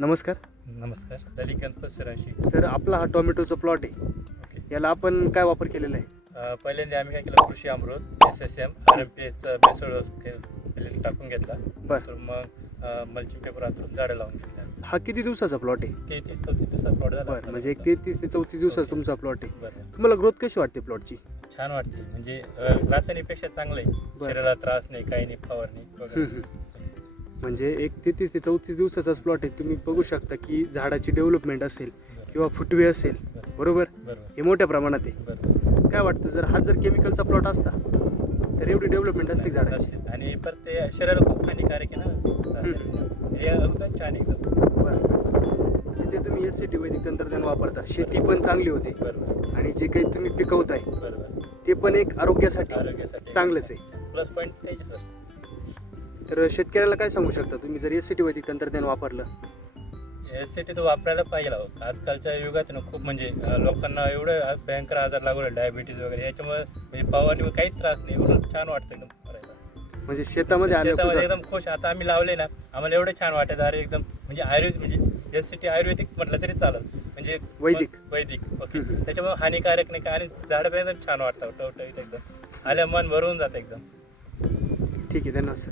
नमस्कार. नमस्कार. ललित गणपत सरांशी. सर, आपला हा टोमॅटोचा प्लॉट आहे. ओके. याला आपण काय वापर केलेला आहे? पहिल्यांदा आम्ही काय केलं, कृषी अमृत SSM RMPचं बेसळ पहिल्यांदा टाकून घेतला. बरं. तर मग मल्चिंग पेपर अंतरून झाडं लावून घेतल्या. हा किती दिवसाचा प्लॉट आहे? 33-34 दिवसात प्लॉट झाला. बरं, म्हणजे एक 33 ते 34 दिवसाचा तुमचा प्लॉट आहे. बरं. तुम्हाला ग्रोथ कशी वाटते प्लॉटची? छान वाटते, म्हणजे रासायनिकपेक्षा चांगलं आहे. बरं. शरीराला त्रास नाही, काही नाही, फवारणी वगैरे. म्हणजे एक 33 ते 34 दिवसाचाच प्लॉट आहे. तुम्ही बघू शकता की झाडाची डेव्हलपमेंट असेल किंवा फुटवे असेल, बरोबर, बरोबर. हे मोठ्या प्रमाणात आहे. बरोबर. काय वाटतं, जर हा जर केमिकलचा प्लॉट असता तर एवढी डेव्हलपमेंट असते झाडाची? नक्कीच. आणि परत ते शरीराला खूप हानिकारक आहे ना. हे एकदम छान एकदम. बरं. जिथे तुम्ही SCT वैदिक तंत्रज्ञान वापरता, शेती पण चांगली होते बरोबर. आणि जे काही तुम्ही पिकवताय बरोबर. ते पण एक आरोग्यासाठी आरोग्यासाठी चांगलंच आहे. प्लस पॉईंट त्याचे सर. तर शेतकऱ्याला काय सांगू शकता तुम्ही जर SCT वैदिक तंत्रज्ञान वापरलं? SCT तर वापरायला पाहिजे लाव. आजकालच्या युगात ना खूप म्हणजे लोकांना एवढं भयंकर आजार लागू राहिले, डायबिटीज वगैरे, याच्यामुळे म्हणजे फवारणी काहीच त्रास नाही. एवढं छान वाटतं एकदम करायला. म्हणजे शेतामध्ये शेतामध्ये एकदम खुश. आता आम्ही लावले ना, आम्हाला एवढं छान वाटत अरे एकदम, म्हणजे आयुर्वेद, म्हणजे SCT आयुर्वेदिक म्हटलं तरी चालेल, म्हणजे वैदिक. ओके. त्याच्यामुळे हानिकारक नाही काय, आणि झाडं पण एकदम छान वाटतं, टवटवीत एकदम, आल्या मन भरून जातं एकदम. ठीक आहे, धन्यवाद सर.